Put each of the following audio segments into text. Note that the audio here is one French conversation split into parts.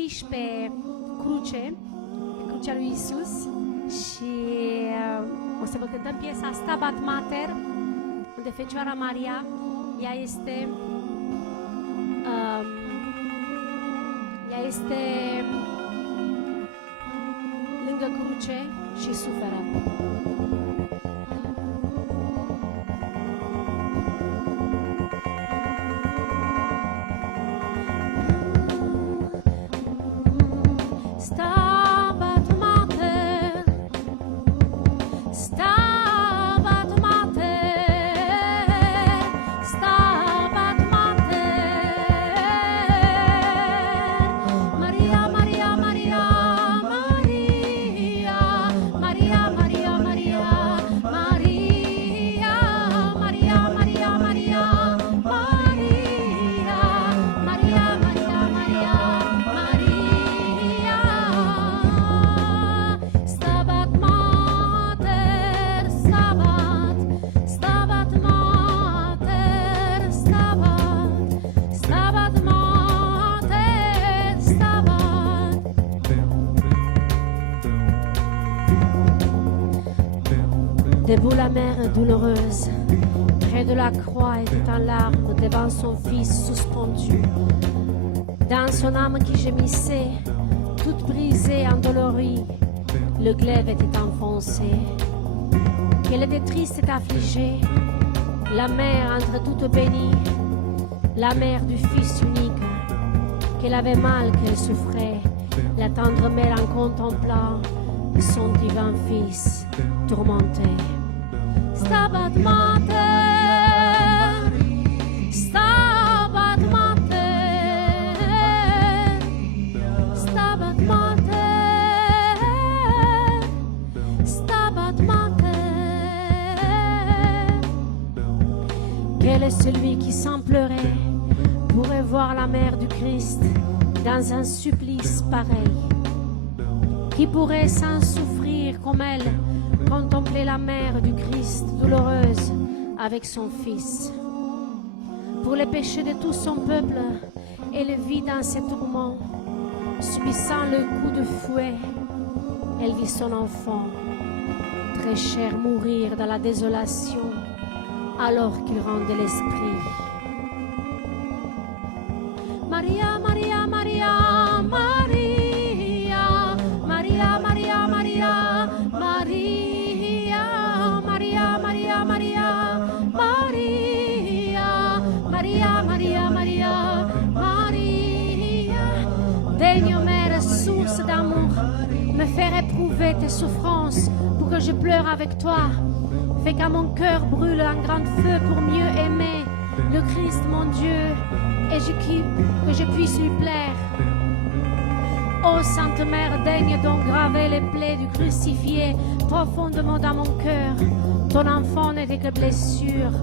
scriși pe crucea lui Isus și o să vă cântăm piesa Stabat Mater, unde Fecioara Maria, ea este lângă cruce și suferă. Debout, la mère douloureuse, près de la croix, était en larmes devant son fils suspendu. Dans son âme qui gémissait, toute brisée, endolorie, le glaive était enfoncé. Qu'elle était triste et affligée, la mère entre toutes bénies, la mère du fils unique, qu'elle avait mal, qu'elle souffrait, la tendre mère en contemplant son divin fils tourmenté. Stabat Mater, Stabat Mater, Stabat Mater, Stabat Mater. Quel est celui qui sans pleurer pourrait voir la mère du Christ dans un supplice pareil? Qui pourrait sans souffrir comme elle contempler la mère du Christ douloureuse avec son Fils? Pour les péchés de tout son peuple, elle vit dans ses tourments, subissant le coup de fouet. Elle vit son enfant, très cher, mourir dans la désolation, alors qu'il rendait l'esprit. Maria, Maria, Maria, Maria, Maria, Maria, Maria, Maria, Maria, Maria, Maria, Maria, Maria, Maria, Maria, Maria. Daigne, mère, source d'amour, me faire éprouver tes souffrances pour que je pleure avec toi. Fais qu'à mon cœur brûle un grand feu pour mieux aimer le Christ, mon Dieu, et que je puisse lui plaire. Ô Sainte Mère, daigne donc graver les plaies du crucifié profondément dans mon cœur. Ton enfant n'était que blessure,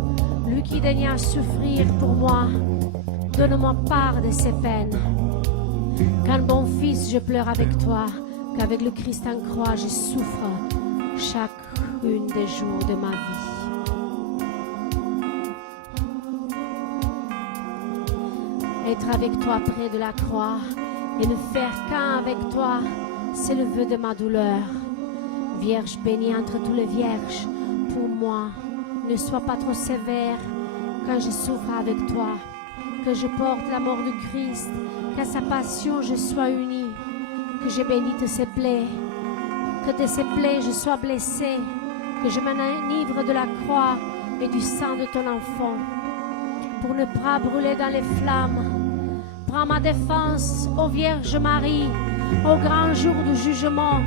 lui qui daigna souffrir pour moi. Donne-moi part de ses peines. Quand bon fils, je pleure avec toi, qu'avec le Christ en croix, je souffre chacune des jours de ma vie. Être avec toi près de la croix et ne faire qu'un avec toi, c'est le vœu de ma douleur. Vierge bénie entre tous les vierges, pour moi, ne sois pas trop sévère quand je souffre avec toi, que je porte la mort du Christ, qu'à sa passion je sois unie, que je bénisse ses plaies, que de ses plaies je sois blessée, que je m'enivre de la croix et du sang de ton enfant, pour ne pas brûler dans les flammes. Prends ma défense, ô Vierge Marie, au grand jour du jugement.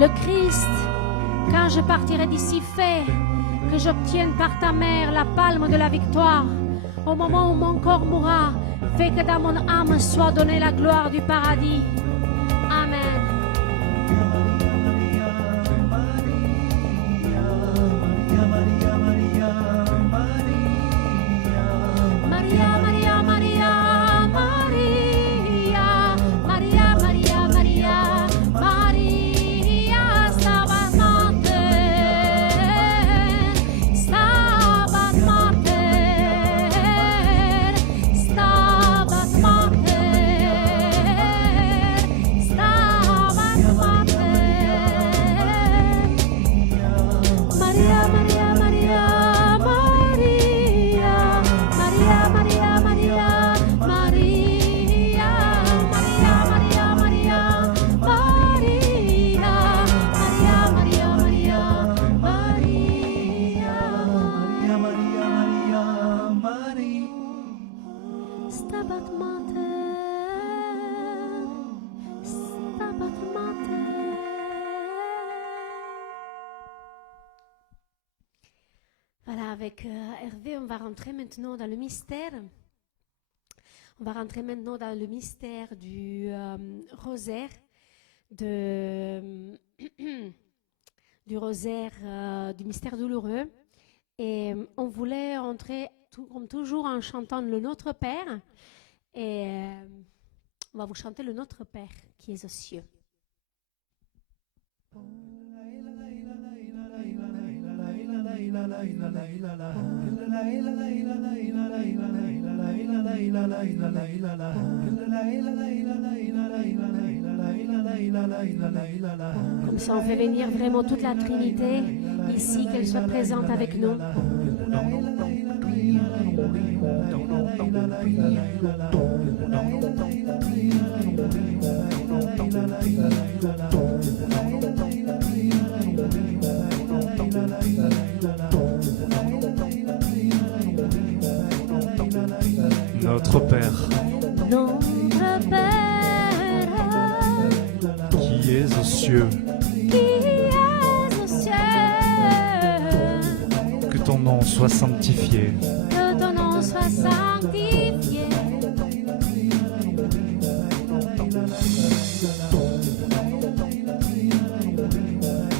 Le Christ, quand je partirai d'ici, fais que j'obtienne par ta mère la palme de la victoire. Au moment où mon corps mourra, fais que dans mon âme soit donnée la gloire du paradis. Amen. Maria, Maria, Maria. avec Hervé, on va rentrer maintenant dans le mystère. On va rentrer maintenant dans le mystère du rosaire, du rosaire du mystère douloureux. Et on voulait entrer, comme toujours, en chantant le Notre Père. Et on va vous chanter le Notre Père qui est aux cieux. Comme ça, on fait venir vraiment toute la Trinité ici, qu'elle soit présente avec nous. Notre Père, Notre Père, qui es aux cieux, qui es aux cieux, que ton nom soit sanctifié, que ton nom soit sanctifié,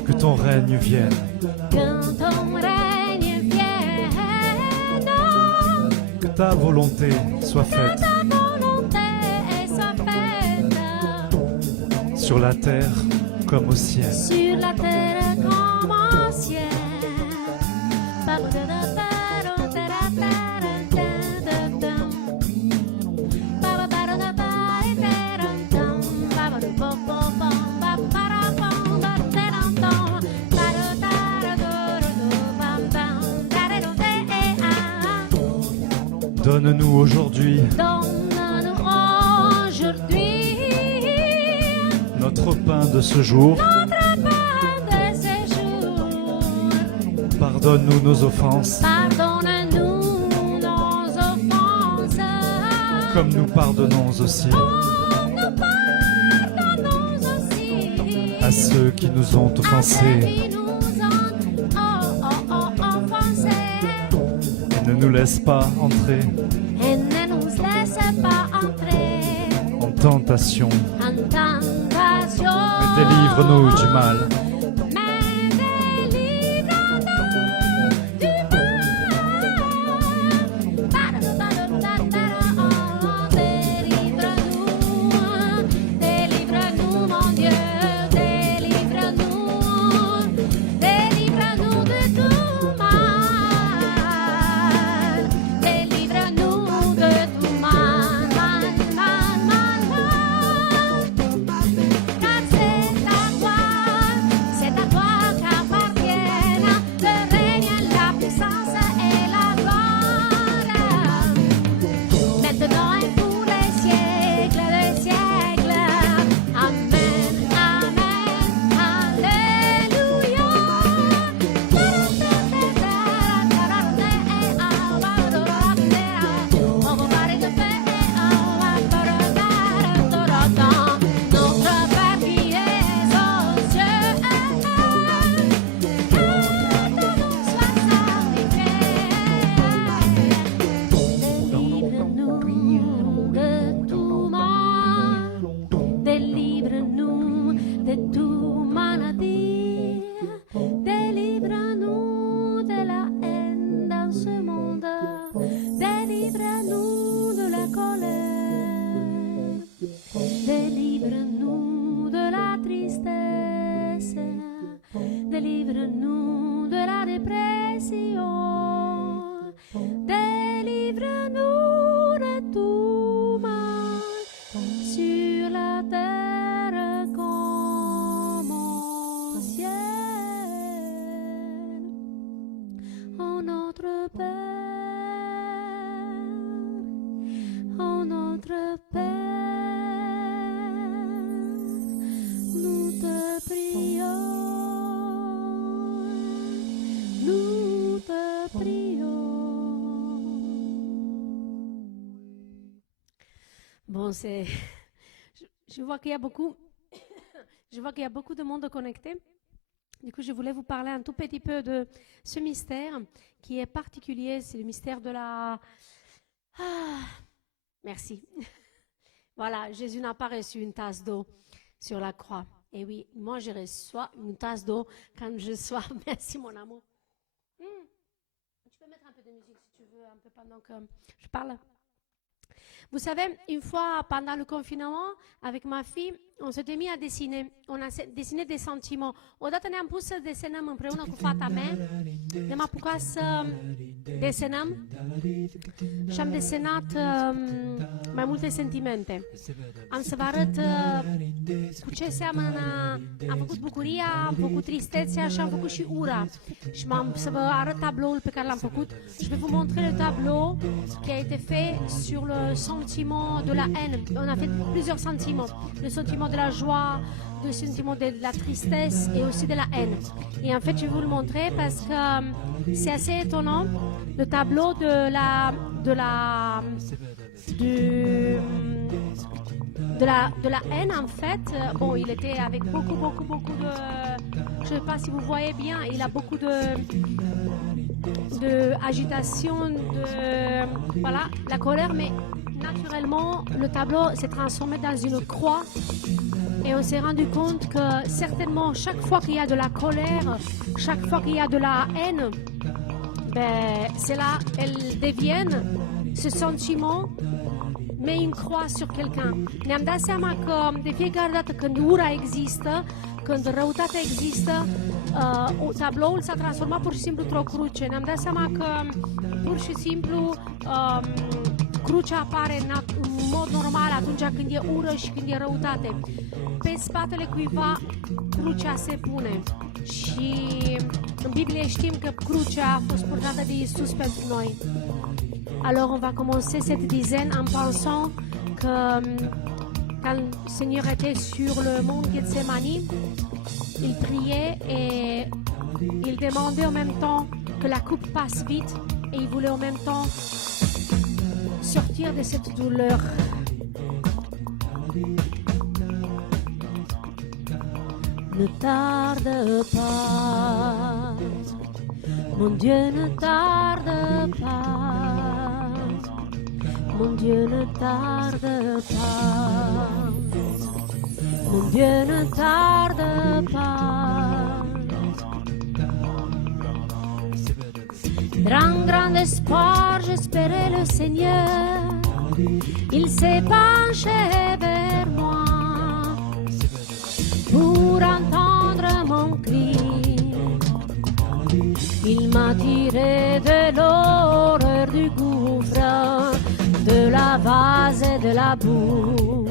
que ton règne vienne, que ton règne vienne, que ta volonté soit faite ta volonté soit faite sur la terre comme au ciel. sur la terre comme au ciel. Donne-nous aujourd'hui Donne-nous aujourd'hui notre pain de ce jour. notre pain de ce jour. Pardonne-nous nos offenses, Pardonne-nous nos offenses, comme nous pardonnons aussi comme nous pardonnons aussi à ceux qui nous ont à ceux offensés. qui nous ont offensés. Et ne nous laisse pas entrer Et ne nous laisse pas entrer en tentation, en tentation. mais délivre-nous du mal. Mais délivre-nous du mal. Délivre-nous, délivre-nous, mon Dieu, délivre-nous, délivre-nous de tout mal. Délivre-nous de tout mal, mal, mal, mal, mal. Car c'est à toi qu'appartiennent le règne, la puissance et la gloire. Maintenant et pour les siècles des siècles. Amen, amen, alléluia. Notre Père qui es aux cieux, que ton nom soit sanctifié. Délivre-nous de tout mal, délivre-nous de toute maladie, délivre-nous de la haine dans ce monde, délivre-nous de la colère, délivre-nous de la tristesse, délivre-nous de la dépression, délivre-nous de tout mal sur la terre comme au ciel. Oh notre Père, oh notre Père, nous te prions, nous te prions. Bon, je vois qu'il y a beaucoup, je vois qu'il y a beaucoup de monde connecté. Du coup, je voulais vous parler un tout petit peu de ce mystère qui est particulier. C'est le mystère de la... Merci. Voilà, Jésus n'a pas reçu une tasse d'eau sur la croix. Et oui, moi, je reçois une tasse d'eau quand je sois... Merci, mon amour. Tu peux mettre un peu de musique si tu veux, un peu pendant que je parle. Vous savez, une fois pendant le confinement, avec ma fille, on s'était mis à dessiner. On a dessiné des sentiments. Odată ne-am pus să desenăm împreună cu fata mea. Ne-am apucat să desenăm și am desenat mai multe sentimente. Am să vă arăt cu ce seamănă. Am făcut bucuria, am făcut tristețea și am făcut și ura. Și să vă arăt tabloul pe care l-am făcut. Je vais vous montrer le tableau qui a été fait sur le sentiment de la haine. On a fait plusieurs sentiments. Le sentiment de la joie, le sentiment de la tristesse et aussi de la haine. Et en fait, je vais vous le montrer parce que c'est assez étonnant. Le tableau de la haine, en fait, bon, il était avec beaucoup de... Je ne sais pas si vous voyez bien, il a beaucoup de agitation, voilà, la colère, mais naturellement, le tableau s'est transformé dans une croix et on s'est rendu compte que certainement, chaque fois qu'il y a de la colère, chaque fois qu'il y a de la haine, ben, c'est là, elles deviennent ce sentiment, met une croix sur quelqu'un. Ne-am dat seama că de fiecare dată când ura există, când răutatea există, tabloul s-a transformat pur și simplu într-o cruce. Ne-am dat seama că pur și simplu crucea apare în mod normal atunci când e ură și când e răutate. Pe spatele cuiva crucea se pune. Și în Biblie știm că crucea a fost purtată de Iisus pentru noi. Alors on va commencer cette dizaine en pensant que quand le Seigneur était sur le mont Gethsemane, il priait et il demandait en même temps que la coupe passe vite et il voulait en même temps sortir de cette douleur. Ne tarde pas, mon Dieu, ne tarde pas, mon Dieu, ne tarde pas, mon Dieu, ne tarde pas. Grand espoir, j'espérais le Seigneur, il s'est penché vers moi pour entendre mon cri. Il m'a tiré de l'horreur du gouffre, de la vase et de la boue.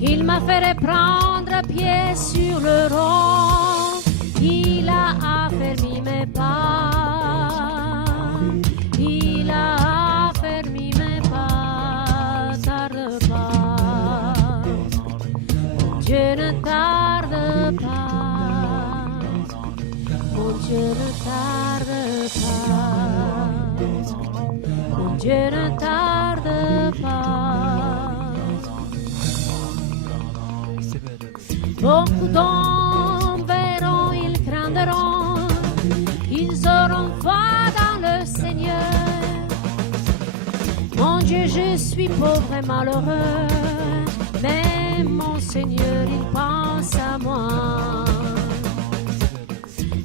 Il m'a fait reprendre pied sur le rond, il a affermi mes pas, il a affermi mes pas, tarde pas, Dieu ne tarde pas, mon Dieu ne tarde pas, mon Dieu ne tarde pas. Beaucoup d'hommes verront, ils craindront, ils auront foi dans le Seigneur. Mon Dieu, je suis pauvre et malheureux, mais mon Seigneur, il pense à moi.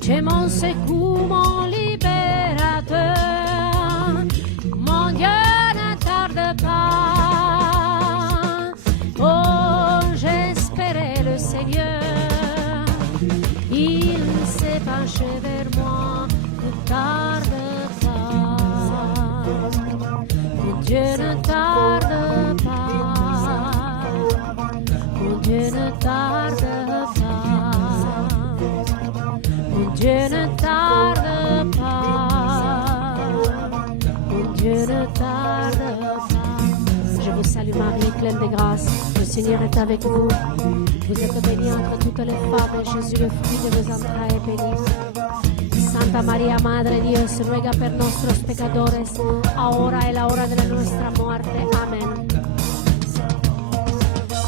Tu es mon secours, mon libérateur, mon Dieu ne tarde pas. Oh, j'espérais le Seigneur, il s'est penché vers moi, ne tarde pas. Mon Dieu ne tarde pas, mon Dieu ne tarde pas, mon Dieu ne tarde pas, mon Dieu ne tarde pas. Je vous salue Marie, pleine de grâce, le Seigneur est avec vous. Vous êtes bénie entre toutes les femmes et Jésus, le fruit de vos entrailles, est béni. Santa María, Madre de Dios, ruega por nuestros pecadores, ahora y la hora de nuestra muerte. Amén.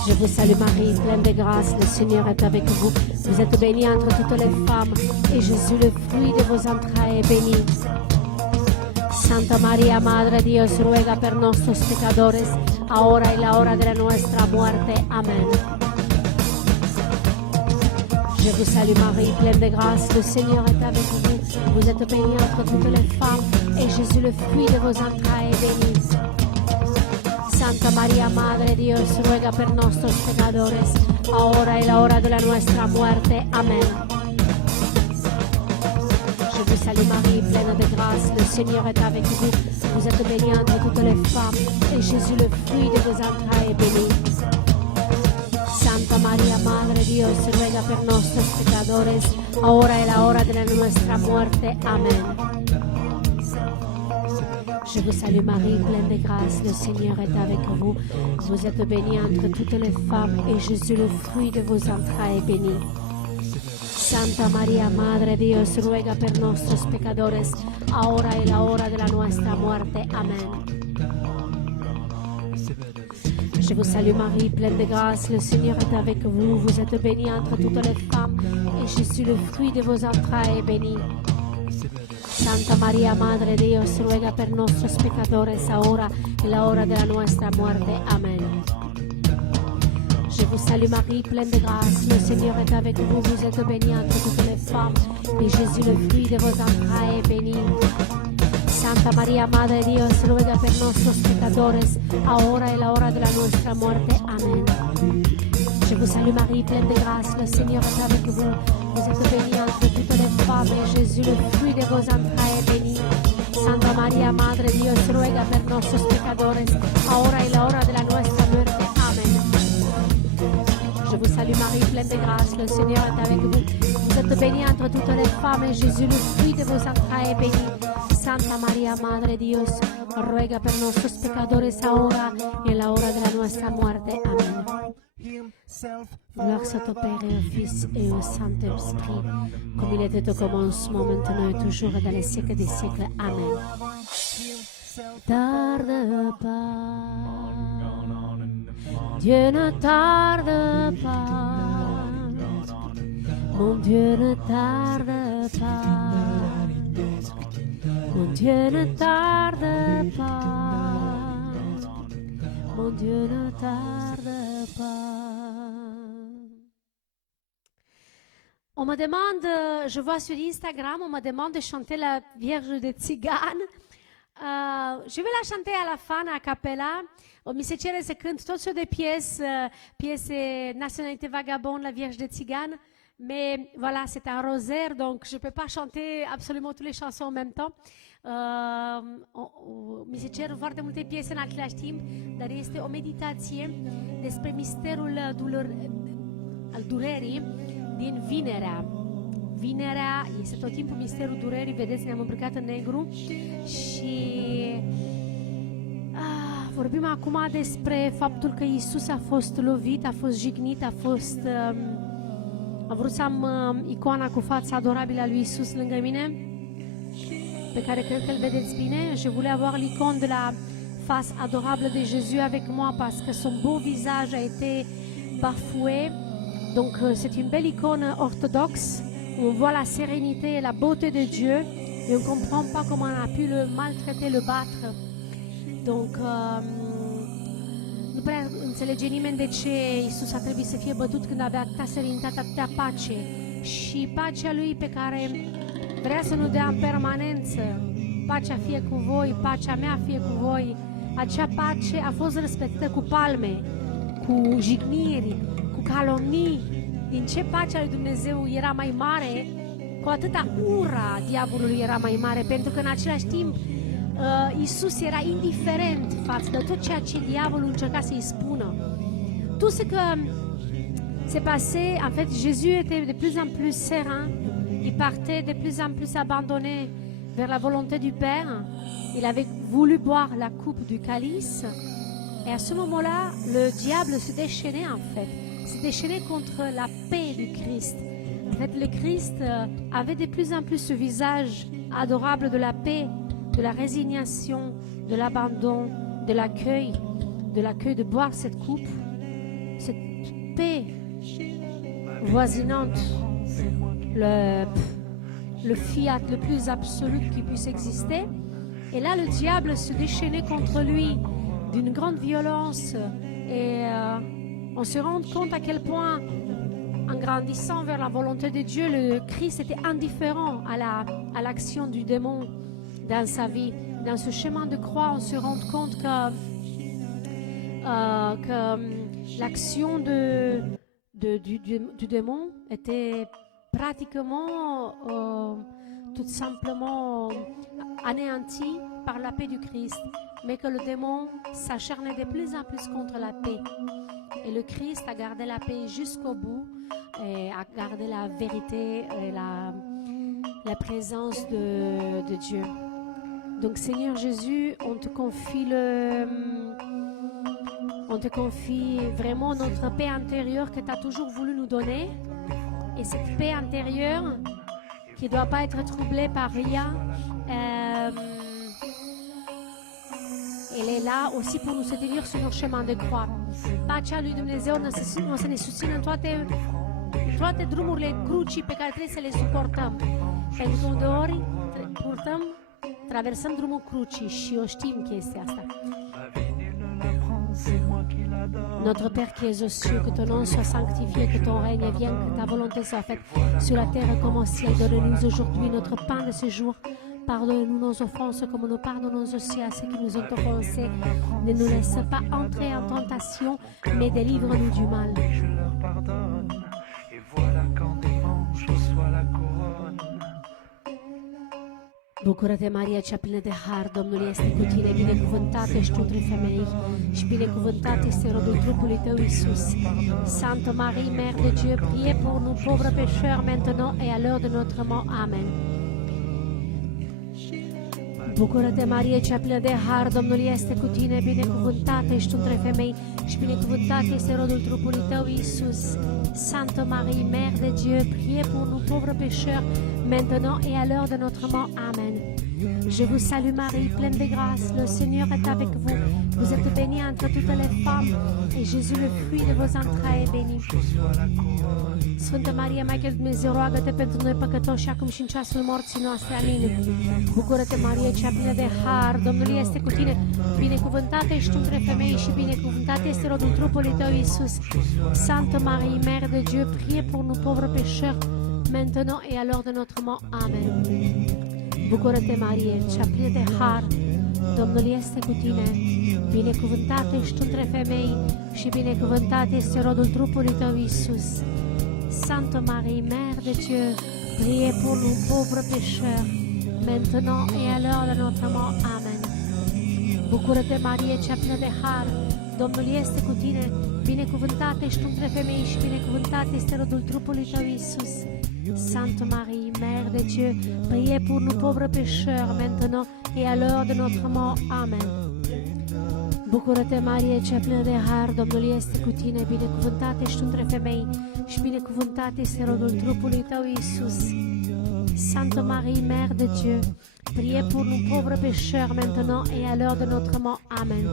Je vous salue Marie, pleine de grâce, le Seigneur est avec vous. Vous êtes bénie entre toutes les femmes, et Jésus, le fruit de vos entrailles, est béni. Santa María, Madre de Dios, ruega por nosotros pecadores, ahora y la hora de nuestra muerte. Amén. Je vous salue Marie, pleine de grâce, le Seigneur est avec vous. Vous êtes bénie entre toutes les femmes, et Jésus, le fruit de vos entrailles, est béni. Santa María, Madre de Dios, ruega por nosotros pecadores, ahora y la hora de nuestra muerte. Amén. Je vous salue Marie, pleine de grâce, le Seigneur est avec vous. Vous êtes bénie entre toutes les femmes, et Jésus, le fruit de vos entrailles, est béni. Santa María, Madre de Dios, ruega por nosotros pecadores, ahora y la hora de nuestra muerte. Amén. Je vous salue Marie, pleine de grâce, le Seigneur est avec vous. Vous êtes bénie entre toutes les femmes, et Jésus, le fruit de vos entrailles, est béni. Santa María, Madre de Dios, ruega por nosotros pecadores, ahora y la hora de nuestra muerte. Amén. Je vous salue Marie, pleine de grâce, le Seigneur est avec vous. Vous êtes bénie entre toutes les femmes, et Jésus, le fruit de vos entrailles, est béni. Santa María, Madre de Dios, ruega por nosotros pecadores, ahora y la hora de nuestra muerte. Amén. Je vous salue Marie, pleine de grâce, le Seigneur est avec vous. Vous êtes bénie entre toutes les femmes, et Jésus, le fruit de vos entrailles, est béni. Santa María, Madre de Dios, ruega por nosotros pecadores, ahora y la hora de nuestra muerte. Amén. Je vous salue Marie, pleine de grâce, le Seigneur est avec vous. Vous êtes bénie entre toutes les femmes, et Jésus, le fruit de vos entrailles, est béni. Santa María, Madre de Dios, ruega por nosotros pecadores, ahora y la hora de nuestra muerte. Amén. Je vous salue Marie, pleine de grâce, le Seigneur est avec vous. Vous êtes bénie entre toutes les femmes, et Jésus, le fruit de vos entrailles, est béni. Santa María, Madre de Dios, ruega por nosotros pecadores, ahora y en la hora de nuestra muerte. Amén. Gloire soit au Père et au Fils et au Saint-Esprit, comme il était au commencement, maintenant et toujours, et dans les siècles des siècles. Amen. Tarde pas, Dieu ne tarde pas, mon Dieu ne tarde pas, mon Dieu ne tarde pas, mon Dieu ne tarde pas. On me demande, je vois sur Instagram, on me demande de chanter la Vierge de Țigane. Je vais la chanter à la fin, a cappella. Mi se cere să cânt tot felul de piese nationalité vagabonde, la Vierge de Țigane. Mais voilà, c'est un rosaire, donc je ne peux pas chanter absolument toutes les chansons en même temps. Mi se cer foarte multe piese în același timp, dar este o meditație despre misterul al durerii din Vinerea. Vinerea este tot timpul misterul durerii, vedeți, ne-am îmbrăcat în negru și vorbim acum despre faptul că Iisus a fost lovit, a fost jignit, am vrut să am icoana cu fața adorabilă a lui Iisus lângă mine, pe care cred că îl vedeți bine. Je voulais avoir l'icône de la face adorable de Jésus avec moi parce que son beau visage a été bafoué. Donc c'est une belle icône orthodoxe où on voit la sérénité et la beauté de Dieu et on ne comprend pas comment on a pu le maltraiter, le battre. Donc nu prea înțelege nimeni de ce Iisus a trebuit să fie bătut când avea atâta serenitate, atâta pace și pacea Lui pe care vrea să nu dea în permanență. Pacea fie cu voi, pacea mea fie cu voi. Acea pace a fost răspătită cu palme, cu jigniri, cu calomnii. Din ce pacea lui Dumnezeu era mai mare, cu atâta ura diavolului era mai mare, pentru că în același timp Iisus era indiferent față de tot ceea ce diavolul încerca să-i spună. Tout ce que s'est passé, en fait, Jésus était de plus en plus serein, il partait de plus en plus abandonné vers la volonté du Père. Il avait voulu boire la coupe du calice, et à ce moment-là, le diable se déchaînait en fait, se déchaînait contre la paix du Christ. En fait, le Christ avait de plus en plus ce visage adorable de la paix, de la résignation, de l'abandon, de l'accueil de boire cette coupe. cette paix voisinante, le fiat le plus absolu qui puisse exister. Et là, le diable se déchaînait contre lui d'une grande violence. Et on se rend compte à quel point, en grandissant vers la volonté de Dieu, le Christ était indifférent à l'action du démon dans sa vie. Dans ce chemin de croix, on se rend compte que l'action du démon était pratiquement tout simplement anéantie par la paix du Christ, mais que le démon s'acharnait de plus en plus contre la paix. Et le Christ a gardé la paix jusqu'au bout et a gardé la vérité et la présence de Dieu. Donc Seigneur Jésus, on te confie vraiment notre paix intérieure que tu as toujours voulu nous donner. Et cette paix intérieure qui ne doit pas être troublée par rien, elle est là aussi pour nous soutenir sur nos chemins de croix. Pacea lui Dumnezeu o să ne susțină în toate drumurile crucii pe care trebuie să le suportăm. Pentru că uneori traversăm drumul crucii și o știm chestia asta. Notre Père qui es aux cieux, que ton nom soit sanctifié, que ton règne vienne, que ta volonté soit faite sur la terre comme au ciel. Donne-nous aujourd'hui notre pain de ce jour. Pardonne-nous nos offenses comme nous pardonnons aussi à ceux qui nous ont offensés. Ne nous laisse pas entrer en tentation, mais délivre-nous du mal. Je leur pardonne, et voilà qu'en dimanche reçoit la couronne. Bucură-te, Maria, cea plină de har, Domnul este cu tine, binecuvântată ești tu între femei și binecuvântat este rodul trupului tău, Iisus. Sainte Marie, Mère de Dieu, priez pour nous pauvres pécheurs, maintenant et à l'heure de notre mort. Amen. Bucură-te, Marie, cea plină de har, Domnul este cu tine, binecuvântată ești tu între femei și binecuvântat este rodul trupului tău, Iisus. Sainte Marie, Mère de Dieu, priez pour nous pauvres pécheurs, maintenant et à l'heure de notre mort. Amen. Je vous salue Marie, pleine de grâce, le Seigneur est avec vous. Vous êtes bénie entre toutes les femmes, et Jésus, le fruit de vos entrailles, est béni. Sfântă Maria, Maică lui Dumnezeu, roagă-te pentru noi păcătoși, acum și în ceasul morții noastre. Amin. Bucură-te, Marie, cea plină de har, Domnul este cu tine, binecuvântată ești tu între femei și binecuvântat este rodul trupului tău, Iisus. Sainte Marie, Mère de Dieu, priez pour nous pauvres pécheurs, maintenant et à l'heure de notre mort. Amen. Bucură-te, Marie, cea plină de har, Domnul este cu tine, binecuvântată ești tu între femei și binecuvântat este rodul trupului tău, Iisus. Sainte Marie, Mère de Dieu, priez pour nous pauvres pécheurs, maintenant et à l'heure de notre mort. Amen. Bucură-te, Marie, cea plină de har, Domnul este cu tine, binecuvântată ești tu între femei și binecuvântat este rodul trupului tău, Iisus. Sainte Marie, Mère de Dieu, priez pour nous pauvres pécheurs, maintenant et à l'heure de notre mort. Amen. Bucură-te, Marie, cea plină de har, Domnul este cu tine, binecuvântată ești tu între femei și binecuvântat este rodul trupului tău, Iisus. Sainte Marie, Mère de Dieu, priez pour nous pauvres pécheurs, maintenant et à l'heure de notre mort. Amen.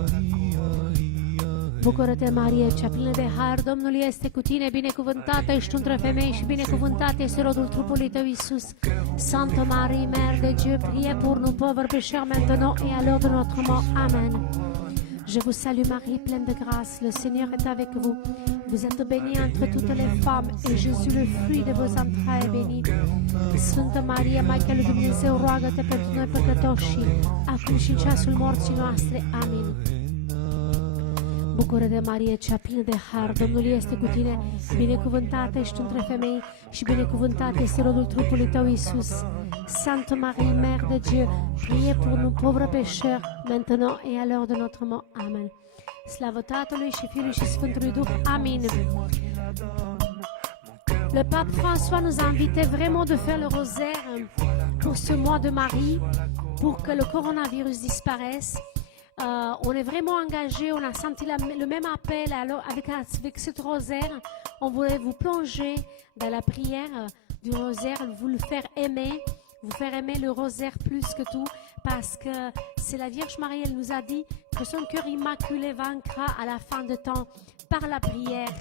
Bucură-te, Marie, cea plină de har, Domnul este cu tine, binecuvântată ești tu între femei și binecuvântat este rodul trupului tău, Iisus. Sainte Marie, Mère de Dieu, priez pour nous pauvres pécheurs, maintenant et à l'heure de notre mort. Amen. Je vous salue Marie, pleine de grâce, le Seigneur est avec vous. Vous êtes bénie entre toutes les femmes, et Jésus, le fruit de vos entrailles, est béni. Sfântă Maria, Maică lui Dumnezeu, roagă-te pentru noi păcătoși, acum și în ceasul morții noastre. Amin. Bucură-te, Marie, cea plină de har, Domnul este cu tine, binecuvântată ești tu între femei și binecuvântat este rodul trupului tău, Iisus. Sainte Marie, Mère de Dieu, priez pour nous pauvres pécheurs, maintenant et à l'heure de notre mort. Amen. Slavă Tatălui și Fiului și Sfântului Duh. Amin. Le pape François nous a invité vraiment de faire le rosaire pour ce mois de Marie, pour que le coronavirus disparaisse. On est vraiment engagé, on a senti le même appel. Alors avec ce rosaire, on voulait vous plonger dans la prière du rosaire, vous le faire aimer le rosaire plus que tout, parce que c'est la Vierge Marie, elle nous a dit que son cœur immaculé vaincra à la fin de temps par la prière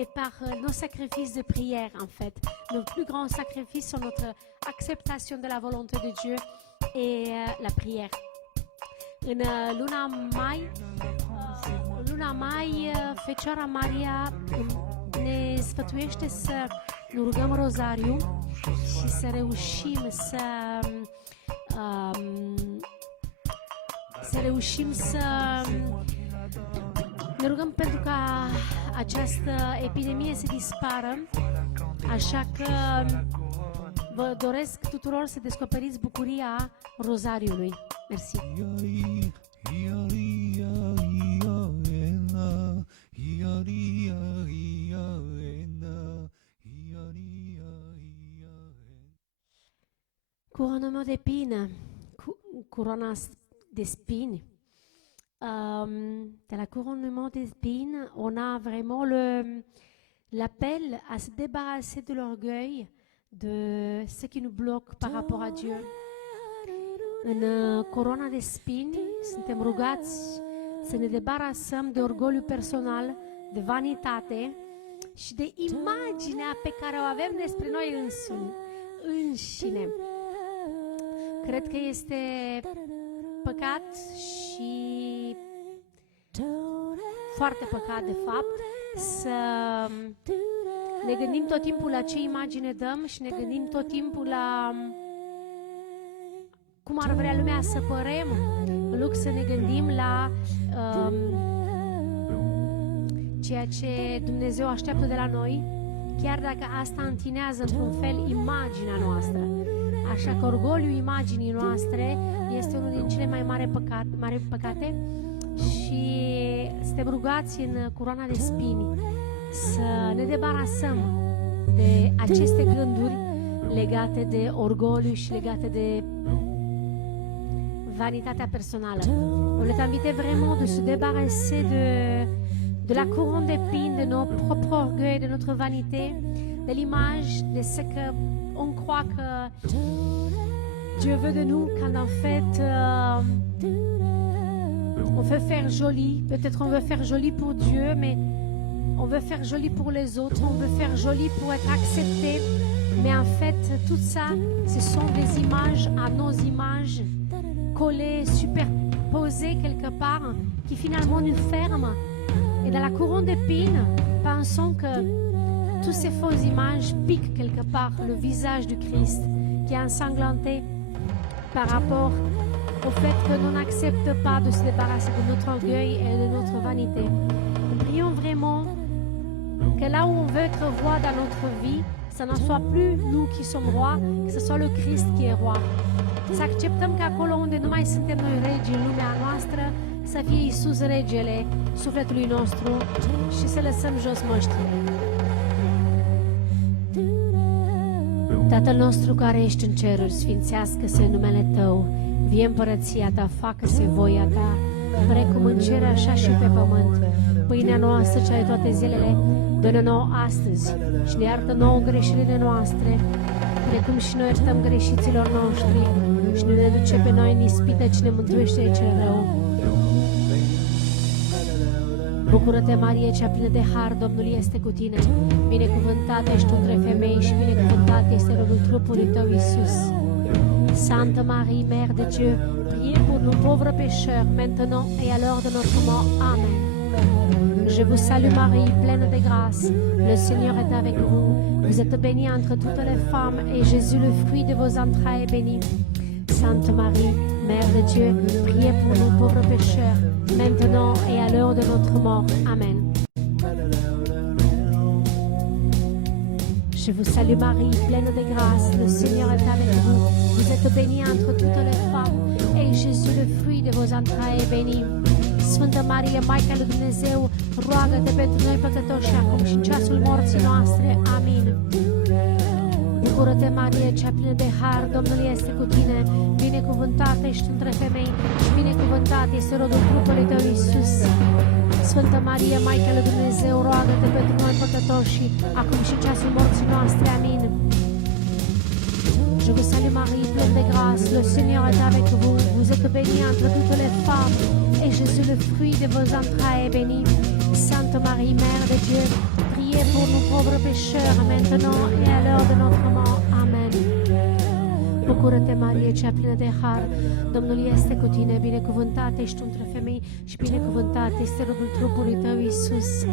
et par nos sacrifices de prière en fait. Nos plus grands sacrifices sont notre acceptation de la volonté de Dieu et la prière. În luna mai, Fecioara Maria ne sfătuiește să ne rugăm rozariu și să reușim să ne rugăm pentru ca această epidemie să dispară, așa că vă doresc tuturor să descoperiți bucuria rozariului. Mersi. Couronnement d'épines, couronne de spines. Dans la couronnement d'épines, on a vraiment l'appel à se débarrasser de l'orgueil, de ce qui nous bloque par rapport à Dieu. În coroana de spini suntem rugați să ne debarasăm de orgoliu personal, de vanitate și de imaginea pe care o avem despre noi înșine. Cred că este păcat și foarte păcat, de fapt, să ne gândim tot timpul la ce imagine dăm și ne gândim tot timpul la cum ar vrea lumea să părem, în loc să ne gândim la ceea ce Dumnezeu așteaptă de la noi, chiar dacă asta întinează într-un fel imaginea noastră. Așa că orgoliul imaginii noastre este unul din cele mai mari păcate și suntem rugați în coroana de spini să ne debarasăm de aceste gânduri legate de orgoliu și legate de vanitatea personnelle. On est invité vraiment de se débarrasser de la couronne d'épines, de nos propres orgueils, de notre vanité, de l'image, de ce qu'on croit que Dieu veut de nous, quand en fait on veut faire joli. Peut-être on veut faire joli pour Dieu, mais on veut faire joli pour les autres, on veut faire joli pour être accepté. Mais en fait, tout ça, ce sont des images à nos images, collées, superposées quelque part, qui finalement nous ferment. Et dans la couronne d'épines, pensons que toutes ces fausses images piquent quelque part le visage du Christ, qui est ensanglanté par rapport au fait que l'on n'accepte pas de se débarrasser de notre orgueil et de notre vanité. Nous prions vraiment que là où on veut être roi dans notre vie, să ne soit plus nous qui sommes rois, que ce soit le Christ qui est roi. Să acceptăm că acolo unde nu mai suntem noi regi în lumea noastră, să fie Iisus regele sufletului nostru și să lăsăm jos măștile. Tatăl nostru care ești în ceruri, sfințească-se numele Tău, vie împărăția Ta, facă-se voia Ta, precum în cer așa și pe pământ. Pâinea noastră cea de toate zilele, dă-ne nouă astăzi și ne iartă nouă greșelile noastre, precum și noi iertăm greșiților noștri și nu ne duce pe noi în ispită, ci ne mântuiește de cel rău. Bucură-te, Marie, cea plină de har, Domnul este cu tine. Binecuvântată ești tu între femei și binecuvântat este rodul trupului tău, Iisus. Sainte Marie, Mère de Dieu, priez pour nous pauvres pécheurs, maintenant et à l'heure de notre mort. Amen. Je vous salue Marie, pleine de grâce. Le Seigneur est avec vous. Vous êtes bénie entre toutes les femmes et Jésus, le fruit de vos entrailles, est béni. Sainte Marie, Mère de Dieu, priez pour nous pauvres pécheurs, maintenant et à l'heure de notre mort. Amen. Je vous salue Marie, pleine de grâce, le Seigneur est avec vous. Vous êtes bénie entre toutes les femmes et Jésus, le fruit de vos entrailles, est béni. Sfântă Marie, Maica lui Dumnezeu, roagă-te pentru noi păcătoși acum și în ceasul morții noastre. Amin. Bucură-te, Marie, cea plină de har, Domnul este cu tine. Binecuvântată ești între femei și binecuvântat este rodul trupului tău, Iisus. Sfântă Marie, Maica lui Dumnezeu, roagă-te pentru noi păcătoși acum și în ceasul morții noastre. Amin. Je vous salue Marie, pleine de grâce, le Seigneur est avec vous. Vous êtes bénie entre toutes les femmes, et Jésus, le fruit de vos entrailles, est béni. Sainte Marie, Mère de Dieu, priez pour nous pauvres pécheurs, maintenant et à l'heure de notre mort. Amen. Bucură-te, Marie, cea plină de har, Domnul este cu tine, binecuvântată ești între femei și binecuvântat este rodul trupului tău, Iisus.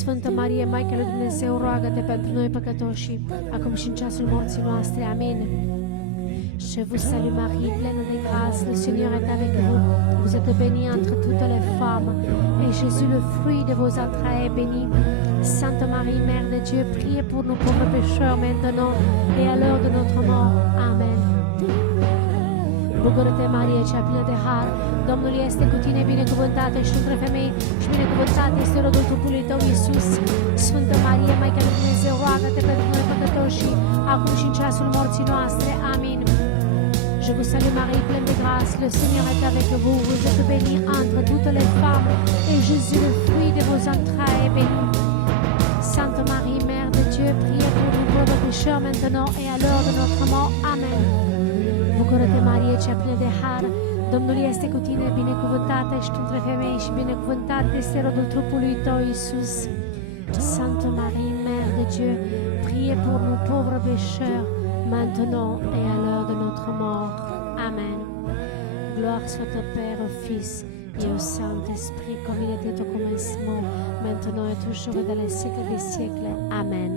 Sfântă Marie, Maica lui Dumnezeu, roagă-te pentru noi păcătoși, acum și în ceasul morții noastre. Amin. Je vous salue Marie, pleine de grâce, le Seigneur est avec vous. Vous êtes bénie entre toutes les femmes, et Jésus, le fruit de vos entrailles, est béni. Sainte Marie, Mère de Dieu, priez pour nous pauvres pécheurs maintenant et à l'heure de notre mort. Amen. Bucură-te, Marie, cea plină de har, Domnul este cu tine, binecuvântată ești între femei și binecuvântat este rodul trupului tău, Iisus. Sfântă Marie, Maica lui Dumnezeu, roagă-te pentru noi păcătoși, acum și în ceasul morții noastre. Amin. Je vous salue Marie, pleine de grâce, le Seigneur est avec vous. Vous êtes bénie entre toutes les femmes, et Jésus, le fruit de vos entrailles, est béni. Sainte Marie, Mère de Dieu, priez pour nous pauvres pécheurs maintenant et à l'heure de notre mort. Amen. Bucură-te, Marie, cea plină de har, Domnul este cu tine, binecuvântată ești între femei și binecuvântat este rodul trupului tău, Iisus. Sainte Marie, Mère de Dieu, priez pour nous pauvres pécheurs, maintenant et à l'heure de notre mort. Amen. Gloire soit au Père, au Fils et au Saint-Esprit, comme il était au commencement, maintenant et toujours et dans les siècles des siècles. Amen.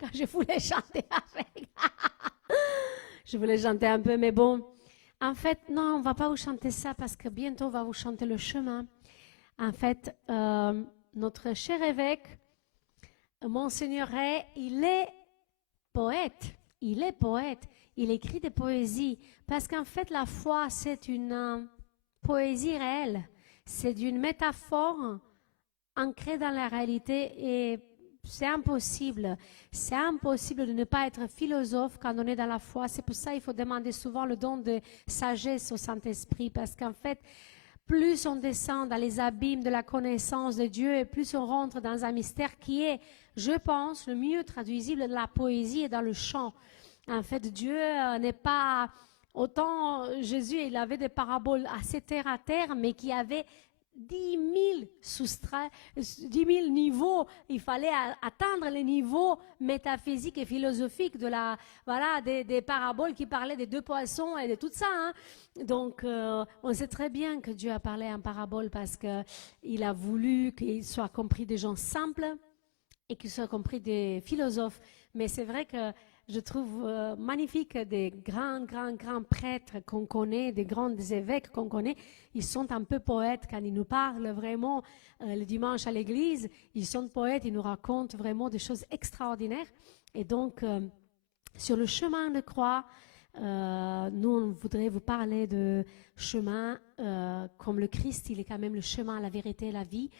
Quand je voulais chanter avec, je voulais chanter un peu, mais bon, en fait, non, on ne va pas vous chanter ça parce que bientôt on va vous chanter le chemin. En fait, notre cher évêque, Monseigneur Ray, il est poète. Il est poète. Il écrit des poésies. Parce qu'en fait, la foi, c'est une poésie réelle. C'est une métaphore ancrée dans la réalité et c'est impossible. C'est impossible de ne pas être philosophe quand on est dans la foi. C'est pour ça qu'il faut demander souvent le don de sagesse au Saint-Esprit. Parce qu'en fait, plus on descend dans les abîmes de la connaissance de Dieu et plus on rentre dans un mystère qui est, je pense, le mieux traduisible dans la poésie et dans le chant. En fait, Dieu n'est pas... Autant Jésus, il avait des paraboles assez terre à terre, mais qui avaient 10 000 niveaux. Il fallait atteindre les niveaux métaphysiques et philosophiques de la, voilà, des paraboles qui parlaient des deux poissons et de tout ça. Hein. Donc, on sait très bien que Dieu a parlé en parabole parce qu'il a voulu qu'il soit compris des gens simples et qu'il soit compris des philosophes. Mais c'est vrai que je trouve magnifique des grands prêtres qu'on connaît, des grands évêques qu'on connaît. Ils sont un peu poètes quand ils nous parlent vraiment le dimanche à l'église. Ils sont poètes, ils nous racontent vraiment des choses extraordinaires. Et donc, sur le chemin de croix, nous, on voudrait vous parler de chemin comme le Christ, il est quand même le chemin, la vérité, la vie.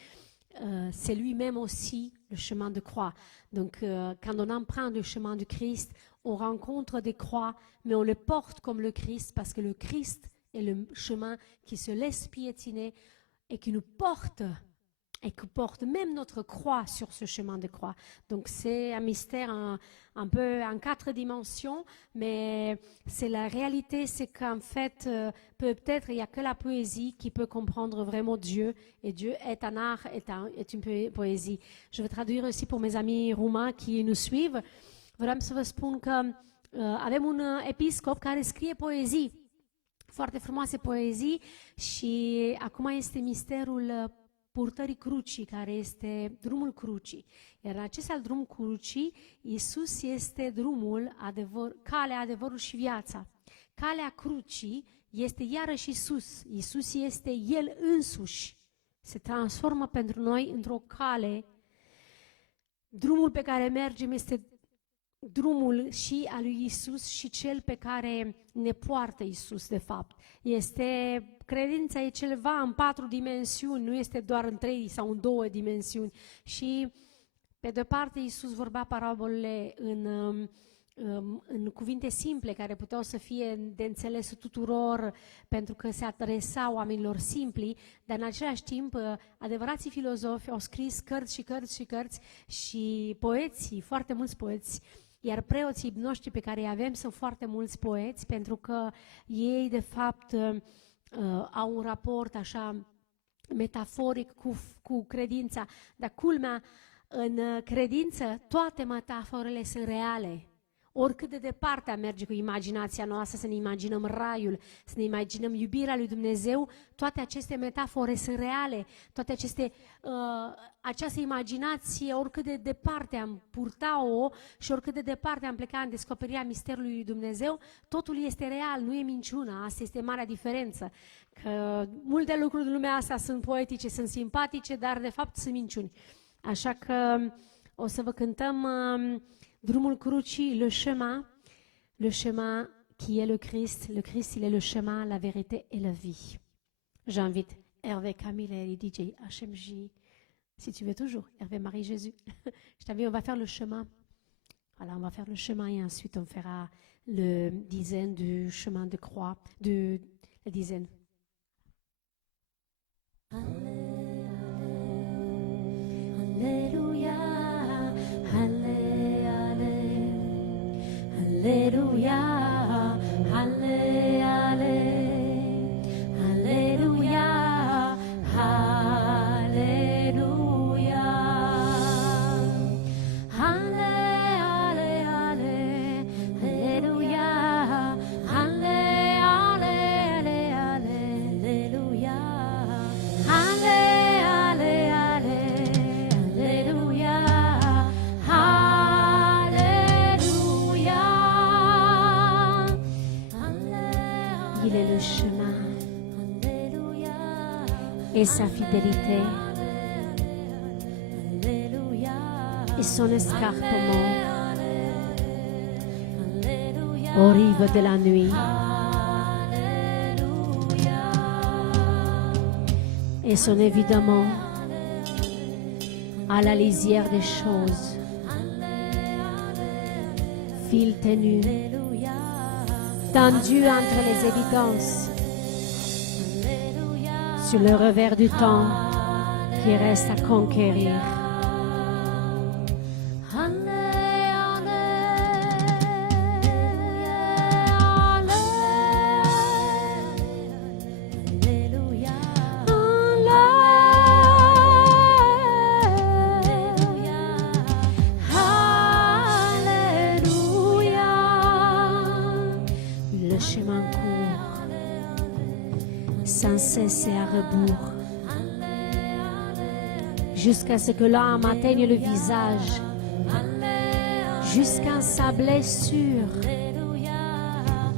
C'est lui-même aussi le chemin de croix. Donc, quand on emprunte le chemin du Christ, on rencontre des croix, mais on le porte comme le Christ, parce que le Christ est le chemin qui se laisse piétiner et qui nous porte, et qui porte même notre croix sur ce chemin de croix. Donc, c'est un mystère un peu en 4 dimensions, mais c'est la réalité, c'est qu'en fait, peut-être il n'y a que la poésie qui peut comprendre vraiment Dieu, et Dieu est un art, est une poésie. Je vais traduire aussi pour mes amis roumains qui nous suivent. Vreau să vă spun că avem un episcop care scrie poezii, foarte frumoase poezii, și acum este misterul purtării crucii, care este drumul crucii. Iar în acesta drum crucii, Iisus este drumul, calea, adevărul și viața. Calea crucii este iarăși Iisus. Iisus este El însuși. Se transformă pentru noi într-o cale. Drumul pe care mergem este drumul și al lui Iisus și cel pe care ne poartă Iisus, de fapt. Credința e ceva în 4 dimensiuni, nu este doar în 3 sau în 2 dimensiuni. Și pe de parte Iisus vorbea parabolele în cuvinte simple care puteau să fie de înțeles tuturor pentru că se adresa oamenilor simpli, dar în același timp adevărații filozofi au scris cărți și cărți și cărți și poeții, foarte mulți poeți, iar preoții noștri pe care îi avem sunt foarte mulți poeți pentru că ei de fapt au un raport așa metaforic cu credința, dar culmea, în credință toate metaforele sunt reale. Oricât de departe am merge cu imaginația noastră, să ne imaginăm raiul, să ne imaginăm iubirea lui Dumnezeu, toate aceste metafore sunt reale, toate această imaginație, oricât de departe am purta-o și oricât de departe am plecat în descoperirea misterului lui Dumnezeu, totul este real, nu e minciuna, asta este marea diferență. Că multe lucruri din lumea asta sunt poetice, sunt simpatice, dar de fapt sunt minciuni. Așa că o să vă cântăm Drumul crucii, le chemin qui est le Christ il est le chemin, la vérité et la vie. J'invite Hervé Camille et DJ HMJ, si tu veux toujours, Hervé Marie Jésus. Je t'invite, on va faire le chemin. Voilà, on va faire le chemin et ensuite on fera le dizaine du chemin de croix, la dizaine. Alléluia, Alléluia, Alléluia, Alléluia, Alléluia, Alléluia, Il est le chemin et sa fidélité et son escarpement aux rives de la nuit. Et son évidemment à la lisière des choses, fil ténu, tendu entre les évidences, sur le revers du temps qui reste à conquérir. C'est à rebours jusqu'à ce que l'âme atteigne le visage, jusqu'à sa blessure.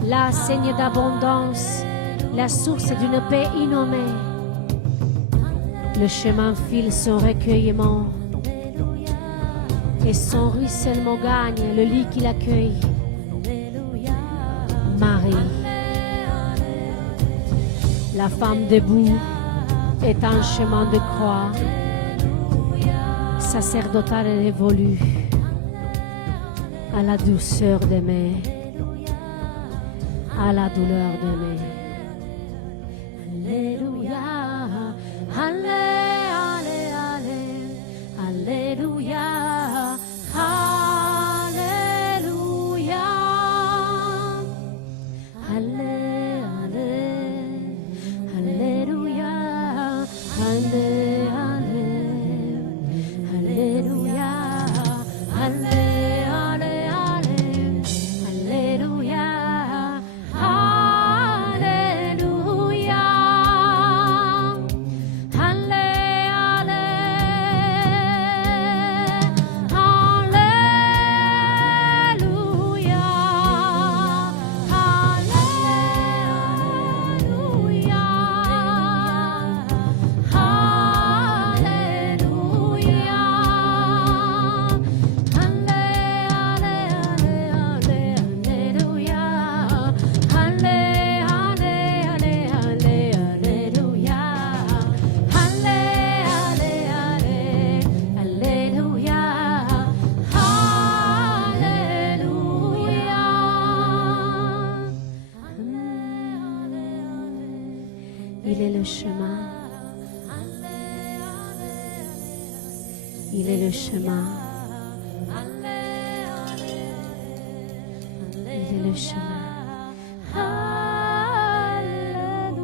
Là saigne d'abondance la source d'une paix innommée. Le chemin file son recueillement et son ruissellement gagne le lit qui l'accueille. Marie, la femme debout est un chemin de croix, sacerdotale et révolue, à la douceur d'aimer, à la douleur d'aimer. Alléluia, Alléluia, Alléluia, Alléluia, Alléluia. Alléluia, Il est le chemin. Il est le chemin. Il est le chemin. Alléluia.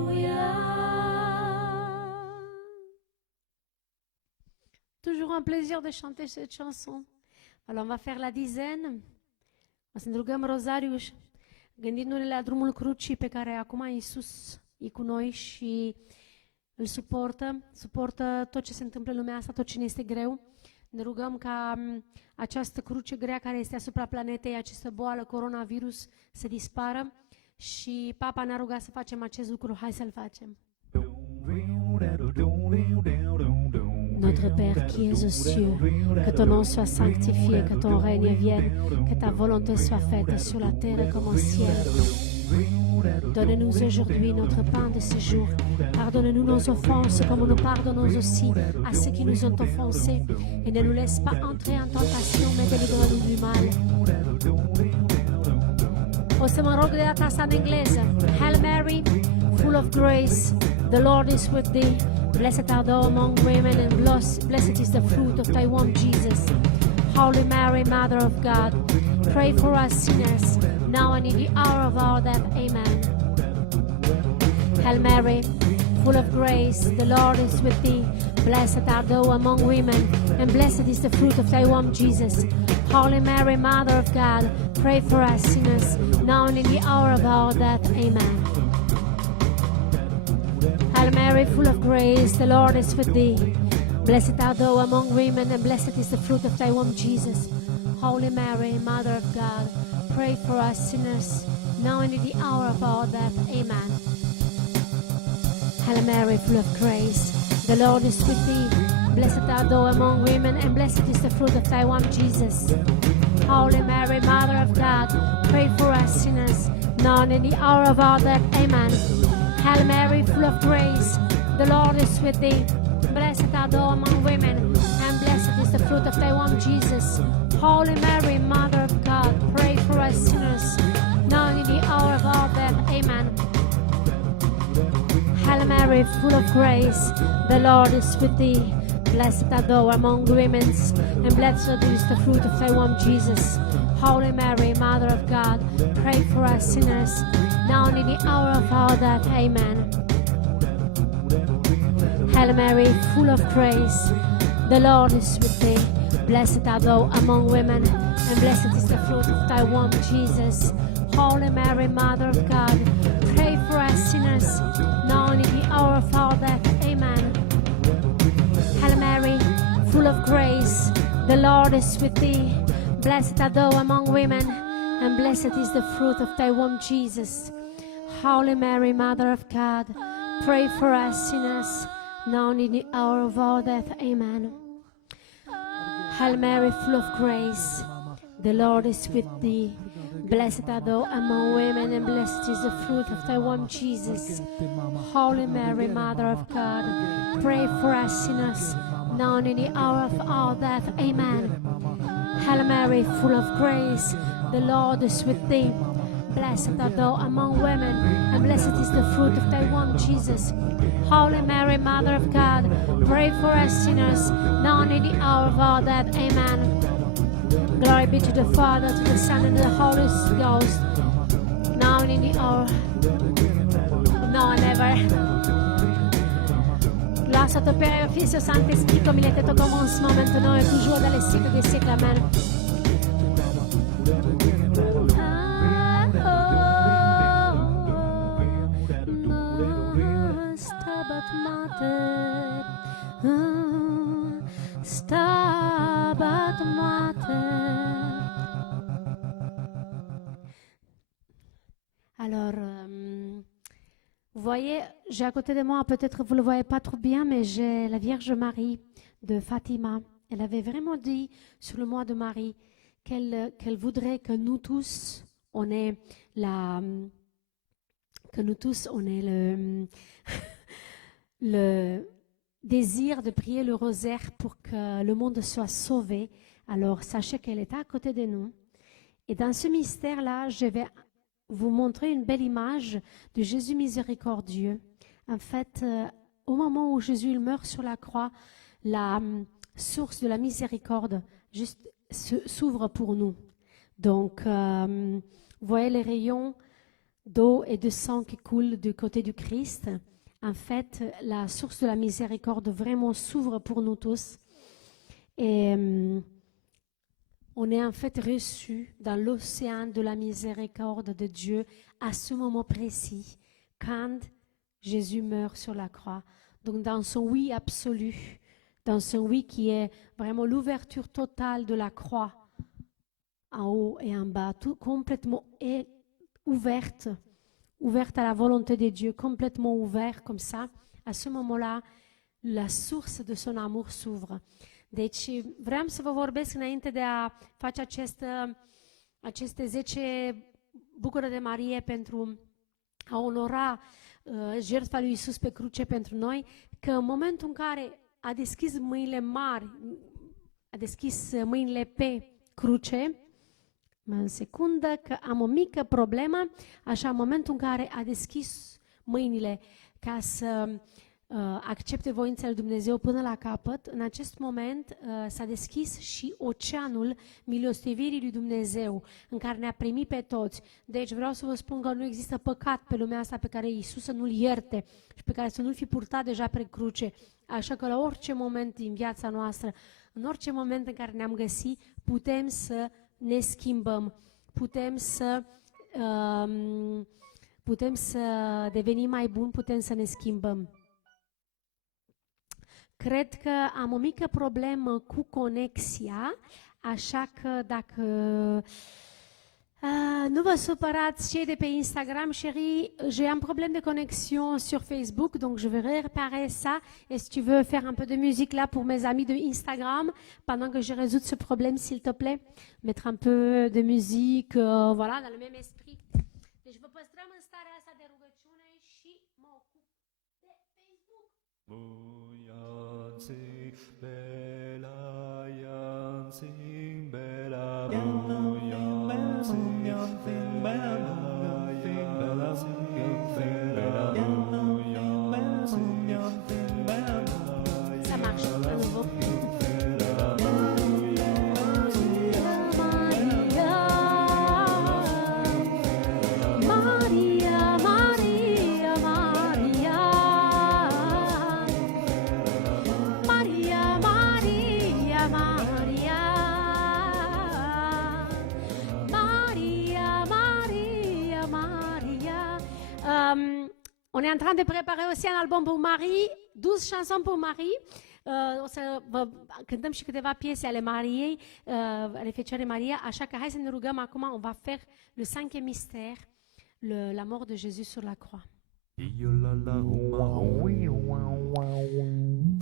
Toujours un plaisir de chanter cette chanson. Alors, on va faire la dizaine. O să ne rugăm rozariu, gândindu-ne la drumul crucii pe care acum Iisus e cu noi și îl suportă tot ce se întâmplă în lumea asta, tot ce ne este greu. Ne rugăm ca această cruce grea care este asupra planetei, această boală, coronavirus, să dispară și Papa ne-a rugat să facem acest lucru. Hai să-l facem. Notre Père qui es aux cieux, que ton nom soit sanctifié, que ton règne vienne, que ta volonté soit faite sur la terre comme au ciel. Donne-nous aujourd'hui notre pain de ce jour. Pardonne-nous nos offenses comme nous pardonnons aussi à ceux qui nous ont offensés. Et ne nous laisse pas entrer en tentation, mais délivre-nous du mal. O să mă rog de data asta în engleză. Hail Mary, full of grace, the Lord is with thee. Blessed art thou among women, and blessed is the fruit of thy womb, Jesus. Holy Mary, Mother of God, pray for us sinners, now and in the hour of our death. Amen. Hail Mary, full of grace, the Lord is with thee. Blessed art thou among women, and blessed is the fruit of thy womb, Jesus. Holy Mary, Mother of God, pray for us sinners, now and in the hour of our death. Amen. Hail Mary, full of grace, the Lord is with thee. Blessed art thou among women, and blessed is the fruit of thy womb, Jesus. Holy Mary, Mother of God, pray for us sinners, now and in the hour of our death. Amen. Hail Mary, full of grace, the Lord is with thee. Blessed art thou among women, and blessed is the fruit of thy womb, Jesus. Holy Mary, Mother of God, pray for us sinners, now and in the hour of our death. Amen. Hail Mary, full of grace, the Lord is with thee. Blessed art thou among women, and blessed is the fruit of thy womb, Jesus. Holy Mary, Mother of God, pray for us sinners, now and in the hour of our death. Amen. Hail Mary, full of grace, the Lord is with thee. Blessed art thou among women, and blessed is the fruit of thy womb, Jesus. Holy Mary, Mother of God, pray for us sinners, now and in the hour of our death. Amen. Hail Mary, full of grace, the Lord is with thee. Blessed art thou among women, and blessed is the fruit of thy womb, Jesus. Holy Mary, Mother of God, pray for us sinners, now and in the hour of our death. Amen. Hail Mary, full of grace, the Lord is with thee. Blessed art thou among women, and blessed is the fruit of thy womb, Jesus. Holy Mary, Mother of God, pray for us sinners, now and in the hour of our death. Amen. Hail Mary, full of grace, the Lord is with thee. Blessed art thou among women, and blessed is the fruit of thy womb, Jesus. Holy Mary, Mother of God, pray for us sinners, now and in the hour of our death. Amen. Hail Mary, full of grace, the Lord is with thee. Blessed art thou among women, and blessed is the fruit of thy womb, Jesus. Holy Mary, Mother of God, pray for us sinners, now and in the hour of our death. Amen. Glory be to the Father, to the Son, and to the Holy Ghost, now and in the hour, now and ever. Gloire soit au Père et au Fils et au Saint-Esprit, comme il était au commencement, maintenant et toujours, dans les siècles des siècles. Amen. Stabat Mater, Stabat Mater. Alors, vous voyez, j'ai à côté de moi, peut-être vous ne le voyez pas trop bien, mais j'ai la Vierge Marie de Fatima. Elle avait vraiment dit sur le mois de Marie qu'elle voudrait que nous tous, on ait le désir de prier le rosaire pour que le monde soit sauvé. Alors, sachez qu'elle est à côté de nous. Et dans ce mystère-là, je vais vous montrer une belle image de Jésus miséricordieux En fait, au moment où Jésus il meurt sur la croix, la source de la miséricorde juste s'ouvre pour nous. Donc, vous voyez les rayons d'eau et de sang qui coulent du côté du Christ. En fait, la source de la miséricorde vraiment s'ouvre pour nous tous. Et on est en fait reçu dans l'océan de la miséricorde de Dieu à ce moment précis, quand Jésus meurt sur la croix. Donc dans son oui absolu, dans son oui qui est vraiment l'ouverture totale de la croix, en haut et en bas, tout complètement ouverte à la volonté de Dieu, complètement ouvert comme ça, à ce moment-là, la source de son amour s'ouvre. Deci vreau să vă vorbesc înainte de a face aceste 10 bucură de Marie pentru a onora jertfa lui Iisus pe cruce pentru noi, că în momentul în care a deschis mâinile mari, a deschis mâinile pe cruce, în secundă că am o mică problemă, așa în momentul în care a deschis mâinile ca să accepte voința lui Dumnezeu până la capăt, în acest moment s-a deschis și oceanul milostivirii lui Dumnezeu în care ne-a primit pe toți. Deci vreau să vă spun că nu există păcat pe lumea asta pe care Iisus să nu-l ierte și pe care să nu-l fi purtat deja pe cruce. Așa că la orice moment din viața noastră, în orice moment în care ne-am găsit, putem să ne schimbăm, putem să devenim mai buni, putem să ne schimbăm. Cred că am o mică problemă cu conexia, așa că dacă nu vă supărați cei de pe Instagram, chérie, j'ai un problème de connexion sur Facebook, donc je vais réparer ça. Et si tu veux faire un peu de musique là pour mes amis de Instagram, pendant que je résous ce problème, s'il te plaît, mettre un peu de musique, voilà, dans le même esprit. Deci vă păstrăm în starea asta de rugăciune și mă ocup de Facebook. Ça marche à nouveau. On est en train de préparer aussi un album pour Marie, 12 chansons pour Marie. O să vă cântăm și câteva piese ale Mariei, ale Fecioarei Maria, așa că hai să ne rugăm acum, on va faire le 5e mystère, la mort de Jésus sur la croix.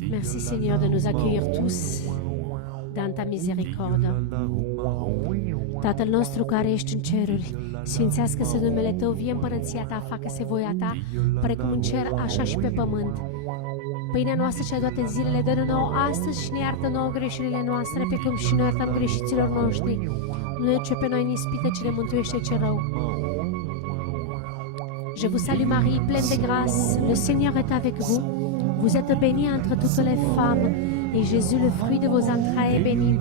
Merci Seigneur de nous accueillir tous dans ta miséricorde. Tatăl nostru care ești în ceruri, sfințească-se numele Tău, vie împărăția Ta, facă-se voia Ta, precum în cer, așa și pe pământ. Pâinea noastră cea de toate zilele dă-ne nouă astăzi și ne iartă nouă greșelile noastre, pe cum și noi iertăm greșiților noștri. Nu ne duce pe noi în ispită, ci ne mântuiește ce rău. Je vous salue Marie, pleine de grâce, le Seigneur est avec vous. Vous êtes bénie entre toutes les femmes, et Jésus, le fruit de vos entrailles, est béni.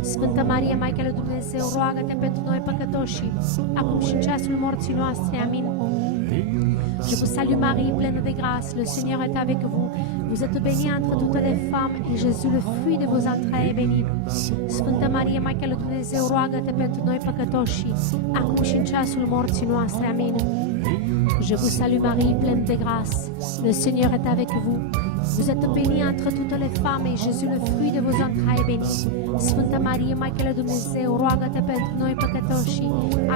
Sfântă Marie, Maica lui Dumnezeu, roagă-te pentru noi păcătoși, acum și în ceasul morții noastre. Amin. Je vous salue Marie, pleine de grâce, le Seigneur est avec vous. Vous êtes bénie entre toutes les femmes, et Jésus, le fruit de vos entrailles, est béni. Sfântă Marie, Maica lui Dumnezeu, roagă-te pentru noi păcătoși, acum și în ceasul morții noastre. Amin. Je vous salue Marie, pleine de grâce, le Seigneur est avec vous. Vous êtes bénie entre toutes les femmes, et Jésus, le fruit de vos entrailles, est béni. Sfântă Marie, Maica lui Dumnezeu, roagă-te pentru noi păcătoși,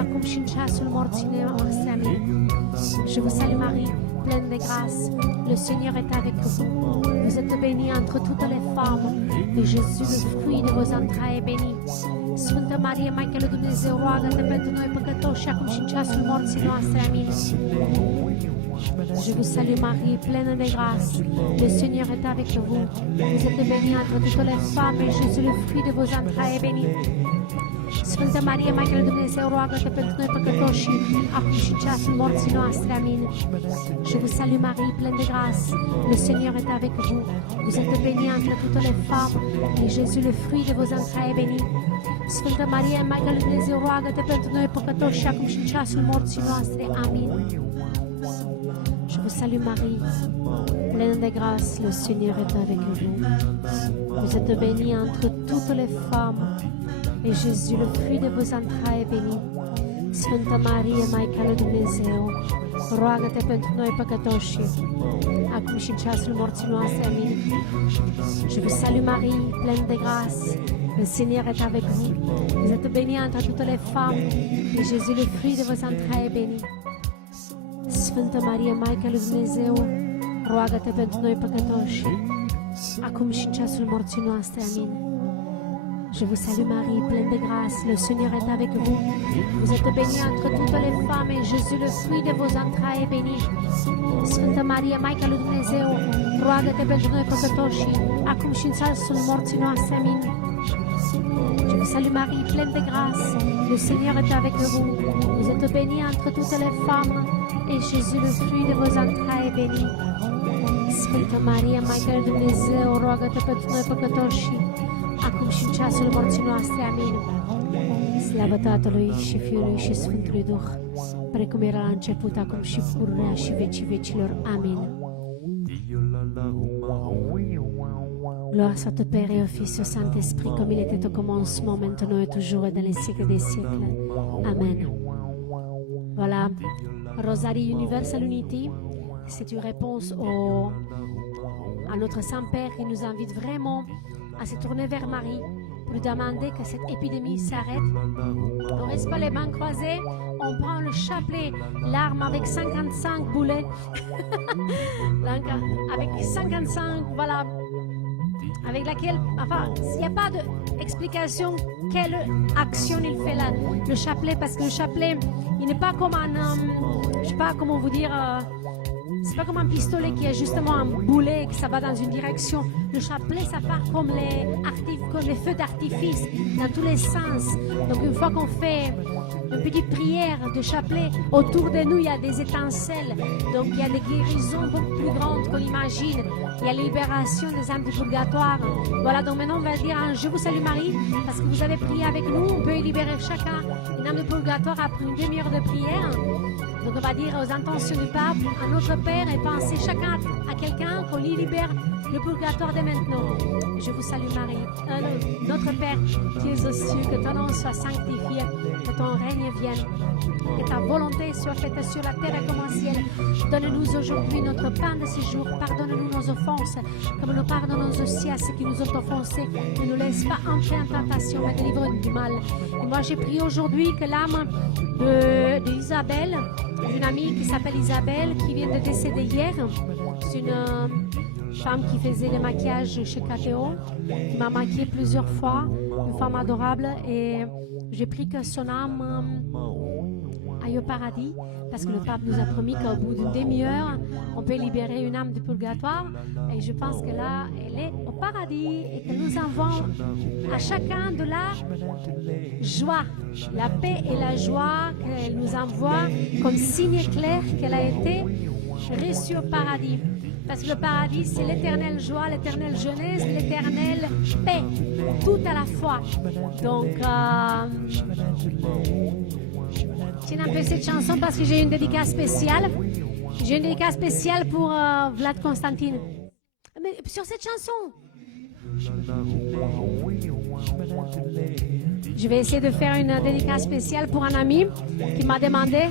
acum și în ceasul morții noastre. Amin. Je vous salue Marie, pleine de grâce, le Seigneur est avec vous. Vous êtes bénie entre toutes les femmes, et Jésus, le fruit de vos entrailles, est béni. Sfântă Marie, Maica lui Dumnezeu, roagă-te pentru noi păcătoși, acum și în ceasul morții noastre. Amin. Je vous salue Marie, pleine de grâce, le Seigneur est avec vous. Vous êtes bénie entre toutes les femmes, et Jésus, le fruit de vos entrailles, est béni. Sfântă Marie, Maică lui Dumnezeu, roagă-te pentru noi păcătoși, acum și în ceasul morții noastre. Amin. Je vous salue Marie, pleine de grâce. Le Seigneur est avec vous. Vous êtes bénie entre toutes les femmes, et Jésus, le fruit de vos entrailles, est béni. Sfântă Marie, Maică lui Dumnezeu, roagă-te pentru noi păcătoși, acum și în ceasul morții noastre. Amin. Je vous salue Marie, pleine de grâce, le Seigneur est avec vous. Vous êtes bénie entre toutes les femmes, et Jésus, le fruit de vos entrailles, est béni. Sfântă Marie, Maica lui Dumnezeu, roagă-te pentru noi păcătoși, acum și în ceasul morții noastre. Amin. Je vous salue Marie, pleine de grâce, le Seigneur est avec vous. Vous êtes bénie entre toutes les femmes, et Jésus, le fruit de vos entrailles, est béni. Sfântă Marie, Maica lui Dumnezeu, roagă-te pentru noi păcătoși, acum și în ceasul morții noastre. Amin. Je vous salue Marie, pleine de grâce, le Seigneur est avec vous. Vous êtes bénie entre toutes les femmes, et Jésus, le fruit de vos entrailles, est béni. Sfântă Marie, Maica lui Dumnezeu, roagă-te pentru noi păcătoși, acum și în ceasul morții noastre. Amin. Je vous salue Marie, pleine de grâce, le Seigneur est avec vous. Vous êtes bénie entre toutes les femmes, et Jésus, le fruit de vos entrailles, est béni. Sfântă Marie, Maica lui Dumnezeu, roagă-te pentru noi păcătoși, acum și în ceasul morții noastre. Amin. Slavă Tatălui și Fiului și Sfântului Duh, precum era la început, acum și pururea și vecii vecilor. Amin. Gloire soit au Père et au Fils et au Saint-Esprit, comme il était au commencement, maintenant et toujours, et dans les siècles des siècles. Amen. Voilà. Rosarie Universal Unity, c'est une réponse à notre Saint-Père qui nous invite vraiment à se tourner vers Marie pour lui demander que cette épidémie s'arrête. On ne reste pas les mains croisées, on prend le chapelet, l'arme avec 55 boulets, avec 55, voilà, avec laquelle, enfin, il n'y a pas d'explication quelle action il fait là, le chapelet, parce que le chapelet, il n'est pas comme un, je sais pas comment vous dire, c'est pas comme un pistolet qui est justement un boulet et que ça va dans une direction. Le chapelet, ça part comme les feux d'artifice dans tous les sens. Donc une fois qu'on fait une petite prière de chapelet, autour de nous, il y a des étincelles. Donc il y a des guérisons beaucoup plus grandes qu'on imagine. Il y a la libération des âmes du purgatoire. Voilà, donc maintenant on va dire un Je vous salue Marie, parce que vous avez prié avec nous. On peut libérer chacun une âme du purgatoire après une demi-heure de prière. Donc on va dire aux intentions du pape, à notre Père, et penser chacun à quelqu'un qu'on lui libère le purgatoire dès maintenant. Je vous salue Marie, notre Père qui es aux cieux, que ton nom soit sanctifié, que ton règne vienne, que ta volonté soit faite sur la terre comme au ciel. Donne-nous aujourd'hui notre pain de ce jour, pardonne-nous nos offenses, comme nous pardonnons aussi à ceux qui nous ont offensés. Ne nous laisse pas entrer en tentation, mais délivre-nous du mal. Et moi j'ai prié aujourd'hui que l'âme d'Isabelle, une amie qui s'appelle Isabelle, qui vient de décéder hier. C'est une femme qui faisait le maquillage chez KTO, qui m'a maquillée plusieurs fois, une femme adorable, et j'ai pris que son âme aille au paradis, parce que le pape nous a promis qu'au bout d'une demi-heure, on peut libérer une âme du purgatoire, et je pense que là, elle est au paradis, et que nous envoie à chacun de la joie, la paix et la joie qu'elle nous envoie comme signe clair qu'elle a été reçue au paradis. Parce que le paradis, c'est l'éternelle joie, l'éternelle jeunesse, l'éternelle paix, tout à la fois. Donc, tiens un peu cette chanson parce que j'ai une dédicace spéciale. J'ai une dédicace spéciale pour Vlad Constantine. Mais sur cette chanson, je vais essayer de faire une dédicace spéciale pour un ami qui m'a demandé.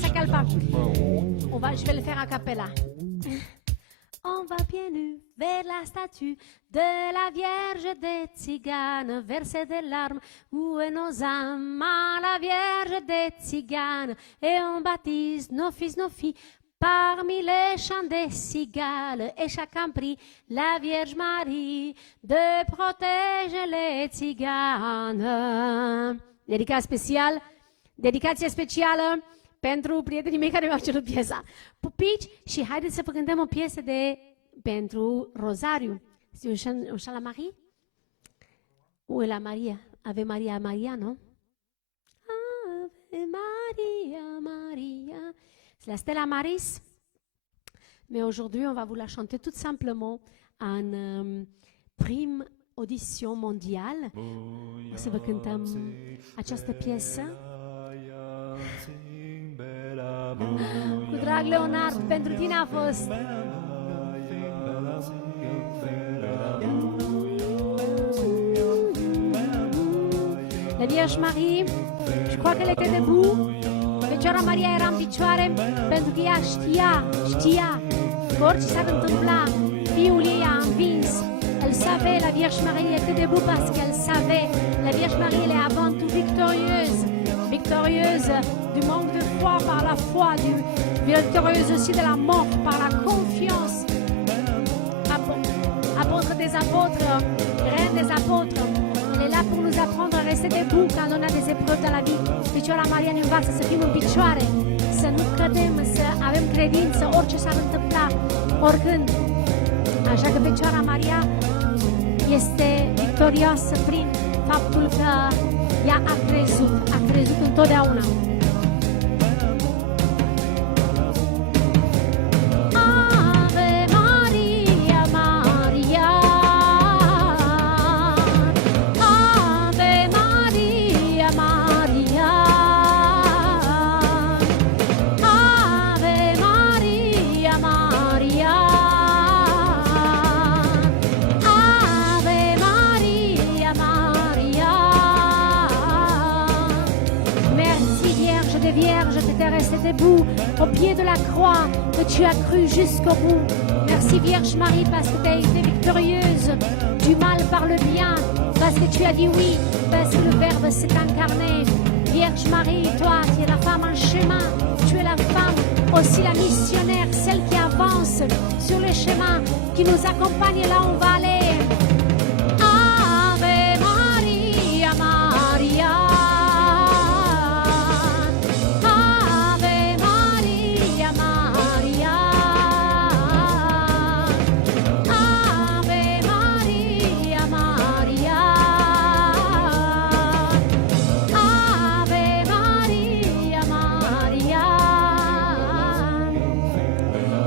Ça cale pas. Je vais le faire a cappella. On va pieds nus vers la statue de la Vierge des Tziganes, verser des larmes, où est nos âmes à la Vierge des Tziganes, et on baptise nos fils, nos filles, parmi les chants des cigales, et chacun prie la Vierge Marie de protéger les Tziganes. Dedicație specială pentru prietenii mei care mi-au cerut piesa. Pupici și haideți să cântăm o piesă pentru Rozariu. C'est un chant la Marie? Où est la Maria? Ave Maria, Maria, non? Ave Maria, Maria. C'est la Stella Maris. Mais aujourd'hui, on va vous la chanter tout simplement en prime audition mondială. O să vă cântăm această piesă. Cu drag, Leonard, pentru tine a fost. La Vierge Marie, je crois qu'elle était debout. Fecioara Maria era în picioare pentru că ea știa că orice s-ar întâmpla, fiul ei a învins. Elle savait, la Vierge Marie était debout parce qu'elle savait. La Vierge Marie, elle est avant tout victorieuse. Victorieuse du manque de foi par la foi, victorieuse aussi de la mort par la confiance. Apôtre des apôtres, reine des apôtres. Elle est là pour nous apprendre à rester debout quand on a des épreuves dans la vie. Fecioara Maria ne învață să fim în picioare, să nu cădem, să avem credință, orice s-ar întâmpla, oricând. Așa că Fecioara Maria este victorioasă prin faptul că ea a crezut întotdeauna. Debout au pied de la croix que tu as cru jusqu'au bout. Merci Vierge Marie parce que tu as été victorieuse du mal par le bien, parce que tu as dit oui, parce que le Verbe s'est incarné. Vierge Marie, toi qui es la femme en chemin, tu es la femme aussi la missionnaire, celle qui avance sur le chemin, qui nous accompagne là où on va aller. Ave Maria, Maria.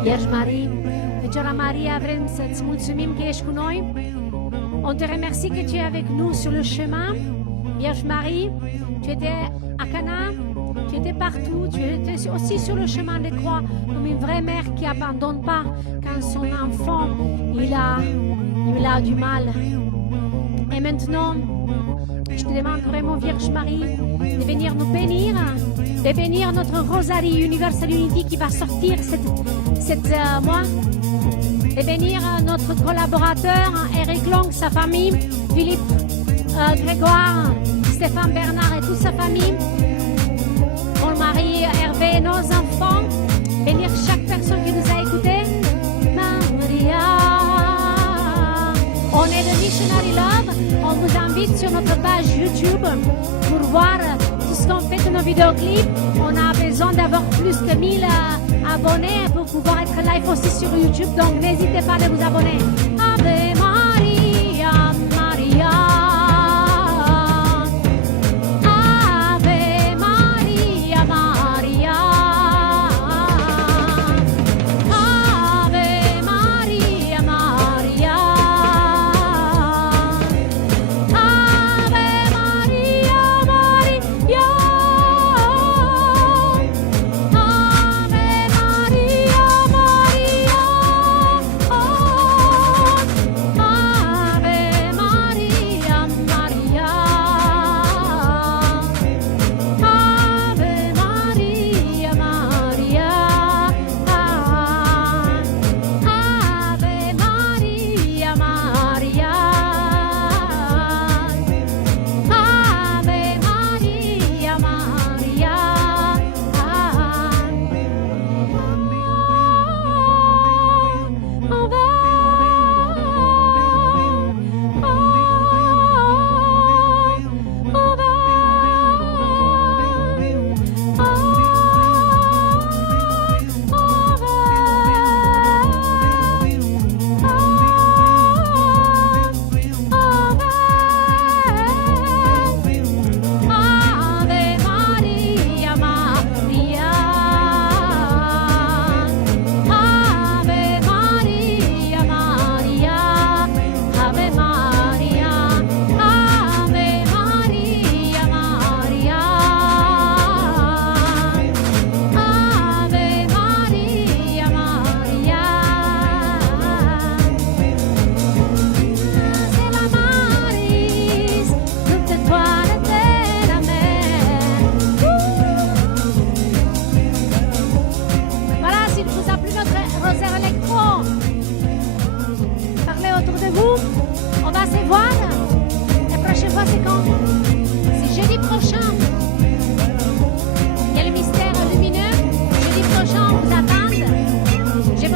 Vierge Marie, Fecioara Maria, vrem să-ți mulțumim că ești cu noi. On te remercie que tu es avec nous sur le chemin. Vierge Marie, tu étais à Cana, tu étais partout, tu étais aussi sur le chemin de croix, comme une vraie mère qui n'abandonne pas quand son enfant il a du mal. Et maintenant, je te demande vraiment, Vierge Marie, de venir nous bénir, de bénir notre Rosalie Universal Unity qui va sortir cette mois, de bénir notre collaborateur Eric Long, sa famille, Philippe Grégoire, Stéphane Bernard et toute sa famille, mon mari Hervé et nos enfants, bénir chaque personne qui nous a écoutés. Maria, on est de Missionary Love, on vous invite sur notre page YouTube pour voir tout ce qu'on fait de nos vidéoclips. On a besoin d'avoir plus que 1000 abonnés pour pouvoir être live aussi sur YouTube, donc n'hésitez pas à vous abonner. Ave Maria, Maria. Ave Maria, Maria. Ave Maria, Maria. Ave Maria, Maria. Ave Maria, Maria. c'est quand? C'est jeudi prochain. Il y a le mystère lumineux. Jeudi prochain, on vous attend.